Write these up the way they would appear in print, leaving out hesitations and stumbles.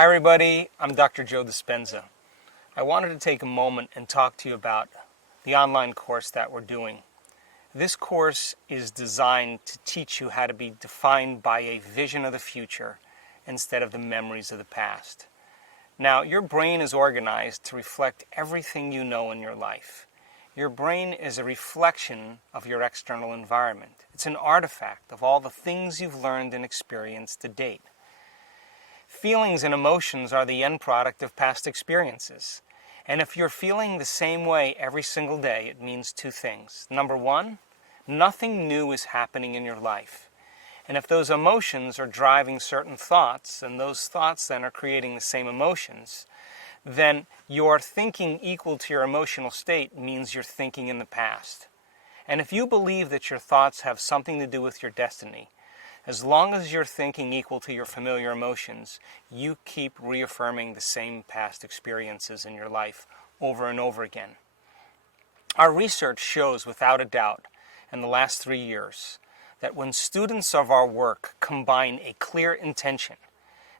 Hi everybody, I'm Dr. Joe Dispenza. I wanted to take a moment and talk to you about the online course that we're doing. This course is designed to teach you how to be defined by a vision of the future instead of the memories of the past. Now, your brain is organized to reflect everything you know in your life. Your brain is a reflection of your external environment. It's an artifact of all the things you've learned and experienced to date. Feelings and emotions are the end product of past experiences. And if you're feeling the same way every single day, it means two things. Number one, nothing new is happening in your life. And if those emotions are driving certain thoughts, and those thoughts then are creating the same emotions, then your thinking equal to your emotional state means you're thinking in the past. And if you believe that your thoughts have something to do with your destiny, as long as you're thinking equal to your familiar emotions, you keep reaffirming the same past experiences in your life over and over again. Our research shows without a doubt in the last 3 years that when students of our work combine a clear intention,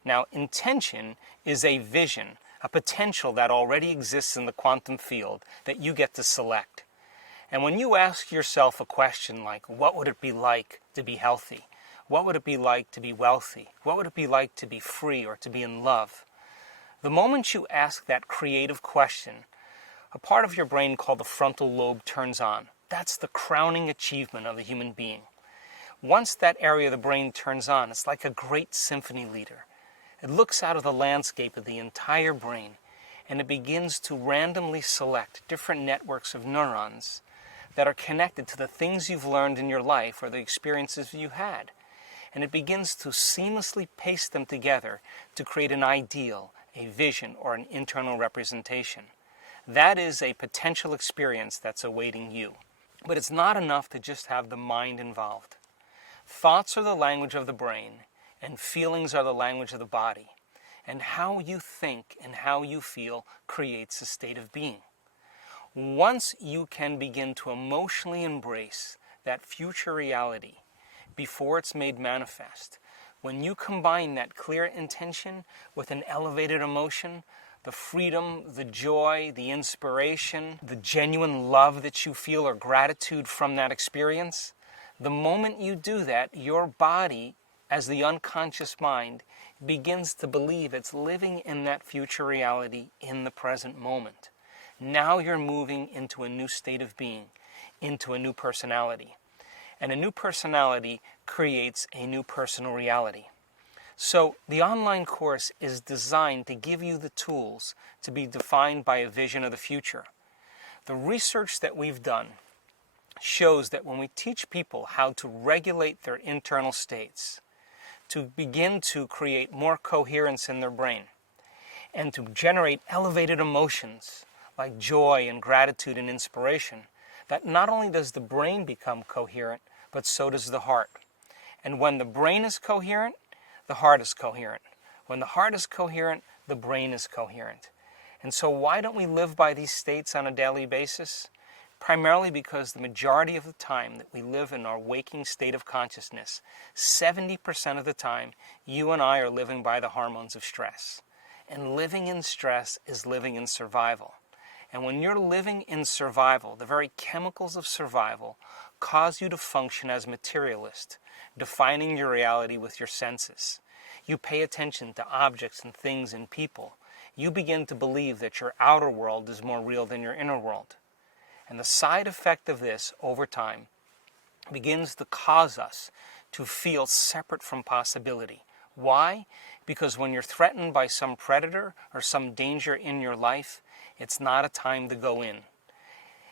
now intention is a vision, a potential that already exists in the quantum field that you get to select. And when you ask yourself a question like, what would it be like to be healthy? What would it be like to be wealthy? What would it be like to be free or to be in love? The moment you ask that creative question, a part of your brain called the frontal lobe turns on. That's the crowning achievement of the human being. Once that area of the brain turns on, it's like a great symphony leader. It looks out of the landscape of the entire brain, and it begins to randomly select different networks of neurons that are connected to the things you've learned in your life or the experiences you had. And it begins to seamlessly paste them together to create an ideal, a vision, or an internal representation. That is a potential experience that's awaiting you. But it's not enough to just have the mind involved. Thoughts are the language of the brain, and feelings are the language of the body. And how you think and how you feel creates a state of being. Once you can begin to emotionally embrace that future reality, before it's made manifest, when you combine that clear intention with an elevated emotion, the freedom, the joy, the inspiration, the genuine love that you feel or gratitude from that experience, the moment you do that, your body, as the unconscious mind, begins to believe it's living in that future reality in the present moment. Now you're moving into a new state of being, into a new personality. And a new personality creates a new personal reality. So the online course is designed to give you the tools to be defined by a vision of the future. The research that we've done shows that when we teach people how to regulate their internal states, to begin to create more coherence in their brain, and to generate elevated emotions like joy and gratitude and inspiration, that not only does the brain become coherent, but so does the heart. And when the brain is coherent, the heart is coherent. When the heart is coherent, the brain is coherent. And so why don't we live by these states on a daily basis? Primarily because the majority of the time that we live in our waking state of consciousness, 70% of the time, you and I are living by the hormones of stress. And living in stress is living in survival. And when you're living in survival, the very chemicals of survival cause you to function as materialist, defining your reality with your senses. You pay attention to objects and things and people. You begin to believe that your outer world is more real than your inner world. And the side effect of this, over time, begins to cause us to feel separate from possibility. Why? Because when you're threatened by some predator or some danger in your life, it's not a time to go in.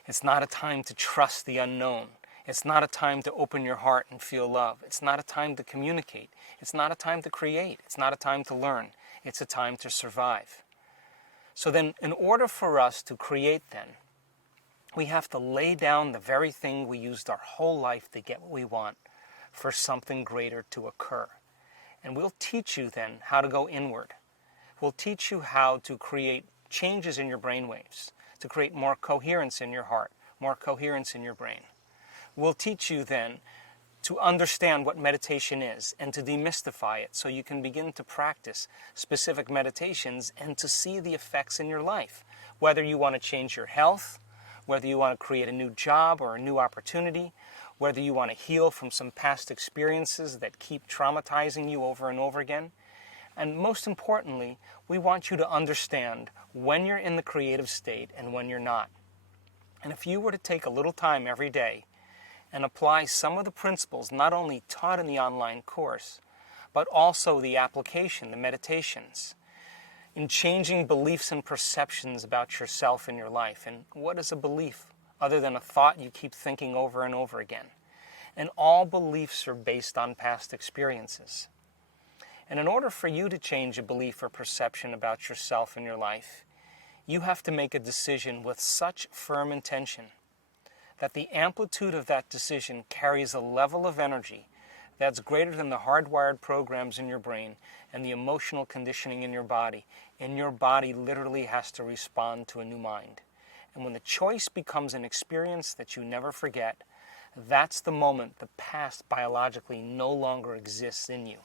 It's not a time to trust the unknown. It's not a time to open your heart and feel love. It's not a time to communicate. It's not a time to create. It's not a time to learn. It's a time to survive. So then, in order for us to create then, we have to lay down the very thing we used our whole life to get what we want for something greater to occur. And we'll teach you then how to go inward. We'll teach you how to create changes in your brainwaves, to create more coherence in your heart, more coherence in your brain. We'll teach you then to understand what meditation is and to demystify it so you can begin to practice specific meditations and to see the effects in your life. Whether you want to change your health, whether you want to create a new job or a new opportunity, whether you want to heal from some past experiences that keep traumatizing you over and over again. And most importantly, we want you to understand when you're in the creative state and when you're not. And if you were to take a little time every day and apply some of the principles not only taught in the online course, but also the application, the meditations, in changing beliefs and perceptions about yourself and your life. And what is a belief other than a thought you keep thinking over and over again? And all beliefs are based on past experiences. And in order for you to change a belief or perception about yourself and your life, you have to make a decision with such firm intention that the amplitude of that decision carries a level of energy that's greater than the hardwired programs in your brain and the emotional conditioning in your body. And your body literally has to respond to a new mind. And when the choice becomes an experience that you never forget, that's the moment the past biologically no longer exists in you.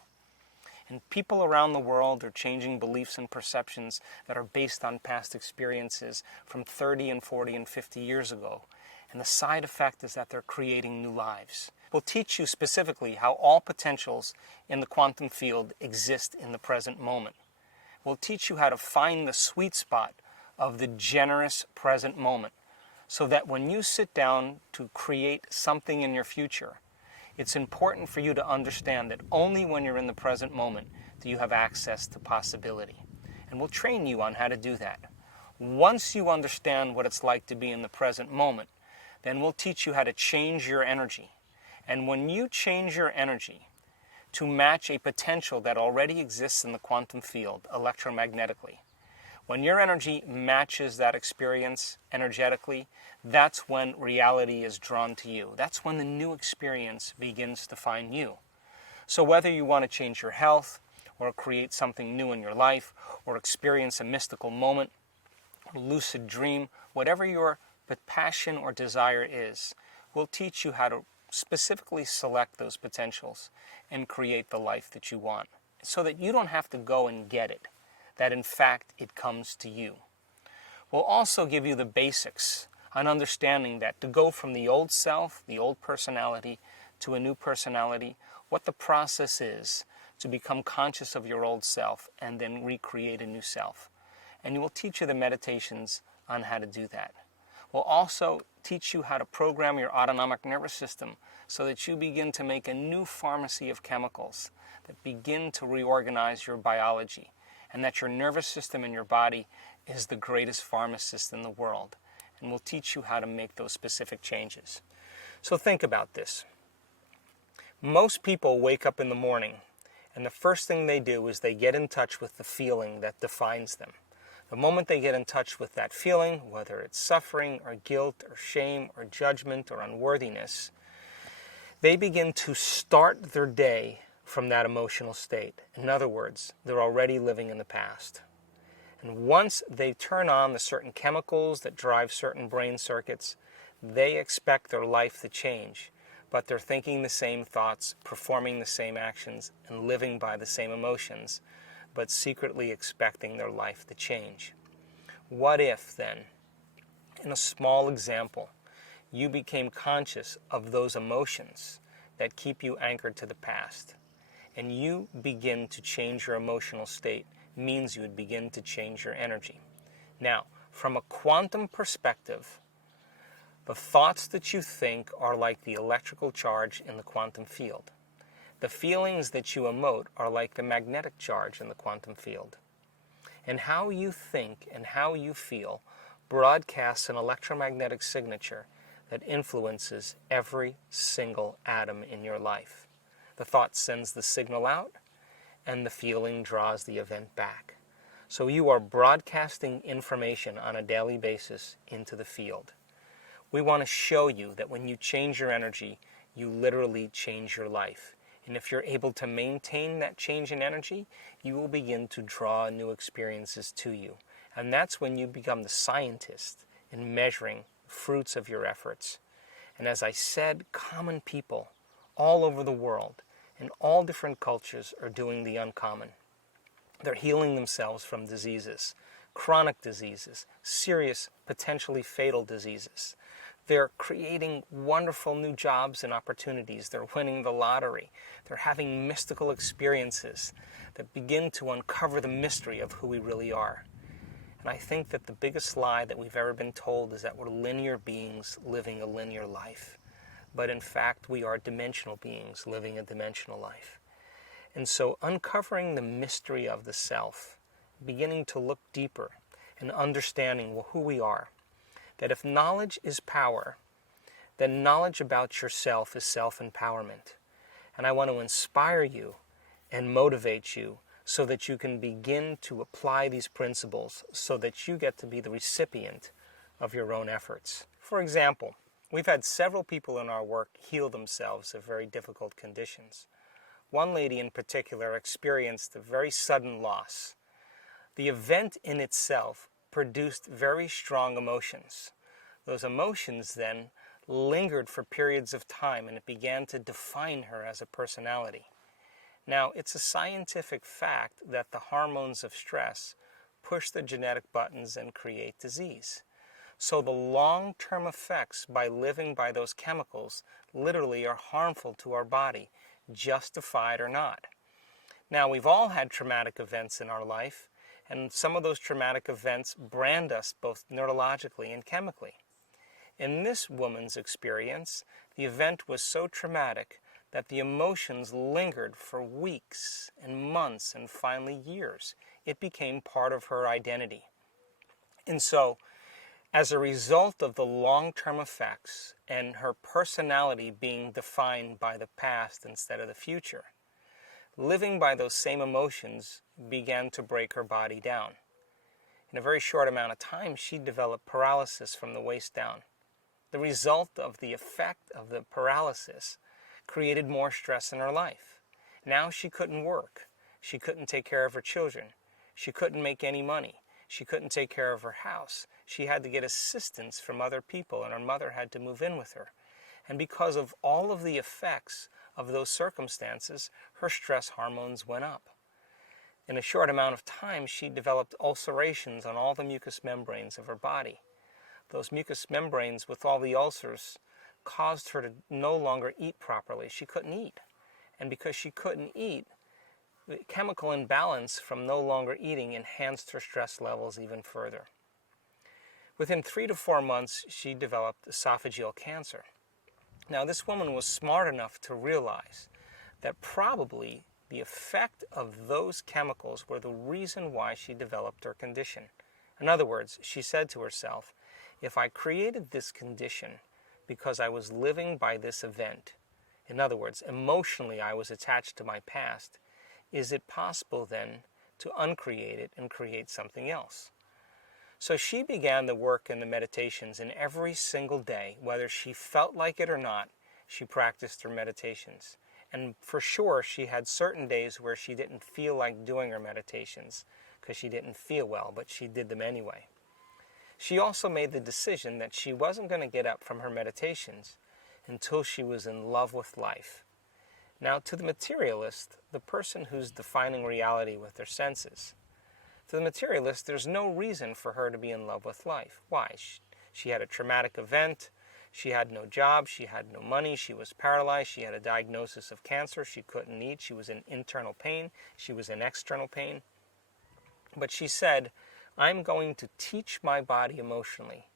And people around the world are changing beliefs and perceptions that are based on past experiences from 30 and 40 and 50 years ago. And the side effect is that they're creating new lives. We'll teach you specifically how all potentials in the quantum field exist in the present moment. We'll teach you how to find the sweet spot of the generous present moment so that when you sit down to create something in your future, it's important for you to understand that only when you're in the present moment do you have access to possibility. And we'll train you on how to do that. Once you understand what it's like to be in the present moment, then we'll teach you how to change your energy. And when you change your energy to match a potential that already exists in the quantum field electromagnetically, when your energy matches that experience energetically, that's when reality is drawn to you. That's when the new experience begins to find you. So whether you want to change your health, or create something new in your life, or experience a mystical moment, or lucid dream, whatever your passion or desire is, we'll teach you how to specifically select those potentials and create the life that you want, so that you don't have to go and get it, that in fact it comes to you. We'll also give you the basics on understanding that to go from the old self, the old personality, to a new personality, what the process is to become conscious of your old self and then recreate a new self. And we'll teach you the meditations on how to do that. We'll also teach you how to program your autonomic nervous system so that you begin to make a new pharmacy of chemicals that begin to reorganize your biology, and that your nervous system in your body is the greatest pharmacist in the world. And we'll teach you how to make those specific changes. So think about this. Most people wake up in the morning, and the first thing they do is they get in touch with the feeling that defines them. The moment they get in touch with that feeling, whether it's suffering or guilt or shame or judgment or unworthiness, they begin to start their day from that emotional state. In other words, they're already living in the past. And once they turn on the certain chemicals that drive certain brain circuits, they expect their life to change. But they're thinking the same thoughts, performing the same actions, and living by the same emotions, but secretly expecting their life to change. What if, then, in a small example, you became conscious of those emotions that keep you anchored to the past, and you begin to change your emotional state, means you would begin to change your energy. Now, from a quantum perspective, the thoughts that you think are like the electrical charge in the quantum field. The feelings that you emote are like the magnetic charge in the quantum field. And how you think and how you feel broadcasts an electromagnetic signature that influences every single atom in your life. The thought sends the signal out, and the feeling draws the event back. So you are broadcasting information on a daily basis into the field. We want to show you that when you change your energy, you literally change your life. And if you're able to maintain that change in energy, you will begin to draw new experiences to you. And that's when you become the scientist in measuring fruits of your efforts. And as I said, common people all over the world, in all different cultures, are doing the uncommon. They're healing themselves from diseases, chronic diseases, serious, potentially fatal diseases. They're creating wonderful new jobs and opportunities. They're winning the lottery. They're having mystical experiences that begin to uncover the mystery of who we really are. And I think that the biggest lie that we've ever been told is that we're linear beings living a linear life. But in fact, we are dimensional beings living a dimensional life. And so uncovering the mystery of the self, beginning to look deeper and understanding who we are, that if knowledge is power, then knowledge about yourself is self-empowerment. And I want to inspire you and motivate you so that you can begin to apply these principles so that you get to be the recipient of your own efforts. For example, we've had several people in our work heal themselves of very difficult conditions. One lady in particular experienced a very sudden loss. The event in itself produced very strong emotions. Those emotions then lingered for periods of time, and it began to define her as a personality. Now, it's a scientific fact that the hormones of stress push the genetic buttons and create disease. So the long-term effects by living by those chemicals literally are harmful to our body, justified or not. Now, we've all had traumatic events in our life, and some of those traumatic events brand us both neurologically and chemically. In this woman's experience, the event was so traumatic that the emotions lingered for weeks and months and finally years. It became part of her identity. And so, as a result of the long-term effects and her personality being defined by the past instead of the future, living by those same emotions began to break her body down. In a very short amount of time, she developed paralysis from the waist down. The result of the effect of the paralysis created more stress in her life. Now she couldn't work. She couldn't take care of her children. She couldn't make any money. She couldn't take care of her house. She had to get assistance from other people, and her mother had to move in with her. And because of all of the effects of those circumstances, her stress hormones went up. In a short amount of time, she developed ulcerations on all the mucous membranes of her body. Those mucous membranes with all the ulcers caused her to no longer eat properly. She couldn't eat. And because she couldn't eat, the chemical imbalance from no longer eating enhanced her stress levels even further. Within 3 to 4 months, she developed esophageal cancer. Now, this woman was smart enough to realize that probably the effect of those chemicals were the reason why she developed her condition. In other words, she said to herself, if I created this condition because I was living by this event, in other words, emotionally I was attached to my past, is it possible then to uncreate it and create something else? So she began the work and the meditations, and every single day, whether she felt like it or not, she practiced her meditations. And for sure, she had certain days where she didn't feel like doing her meditations because she didn't feel well, but she did them anyway. She also made the decision that she wasn't going to get up from her meditations until she was in love with life. Now, to the materialist, the person who's defining reality with their senses, to the materialist, there's no reason for her to be in love with life. Why? She had a traumatic event. She had no job. She had no money. She was paralyzed. She had a diagnosis of cancer. She couldn't eat. She was in internal pain. She was in external pain. But she said, I'm going to teach my body emotionally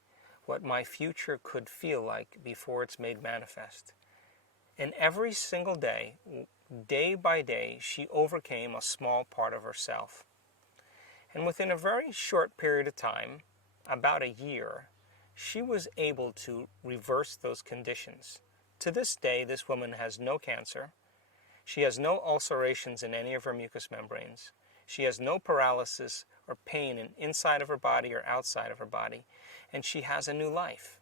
what my future could feel like before it's made manifest. And every single day, day by day, she overcame a small part of herself. And within a very short period of time, about a year, she was able to reverse those conditions. To this day, this woman has no cancer. She has no ulcerations in any of her mucous membranes. She has no paralysis or pain inside of her body or outside of her body. And she has a new life.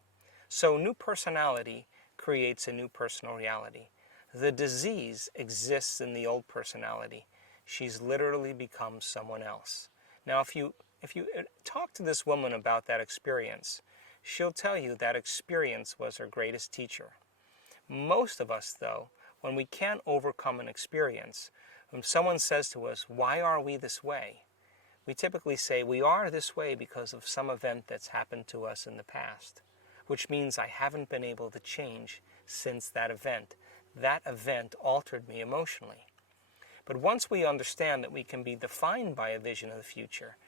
So new personality creates a new personal reality. The disease exists in the old personality. She's literally become someone else. Now, if you talk to this woman about that experience, she'll tell you that experience was her greatest teacher. Most of us, though, when we can't overcome an experience, when someone says to us, "Why are we this way?" we typically say, "We are this way because of some event that's happened to us in the past," which means I haven't been able to change since that event. That event altered me emotionally. But once we understand that we can be defined by a vision of the future,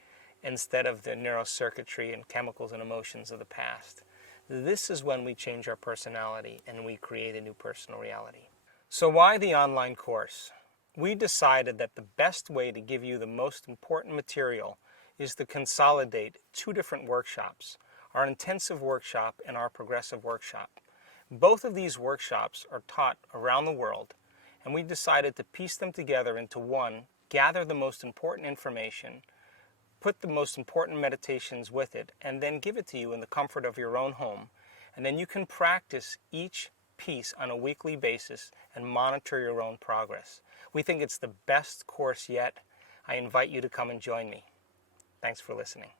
instead of the neurocircuitry and chemicals and emotions of the past, this is when we change our personality and we create a new personal reality. So why the online course? We decided that the best way to give you the most important material is to consolidate two different workshops, our intensive workshop and our progressive workshop. Both of these workshops are taught around the world, and we decided to piece them together into one, gather the most important information, put the most important meditations with it, and then give it to you in the comfort of your own home. And then you can practice each piece on a weekly basis and monitor your own progress. We think it's the best course yet. I invite you to come and join me. Thanks for listening.